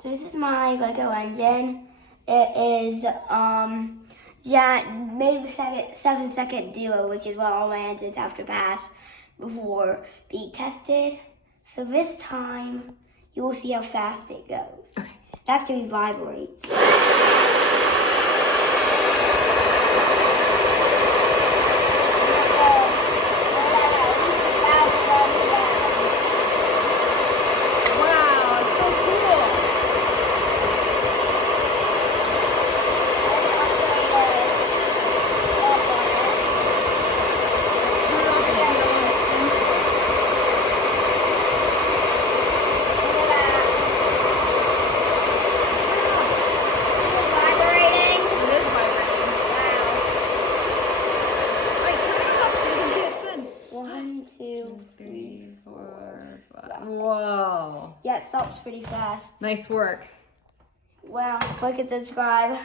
So this is my Lego engine. It is maybe 7-second duo, which is what all my engines have to pass before being tested. So this time you will see how fast it goes. Okay. It actually vibrates. Whoa. Yeah, it stops pretty fast. Nice work. Well, like and subscribe.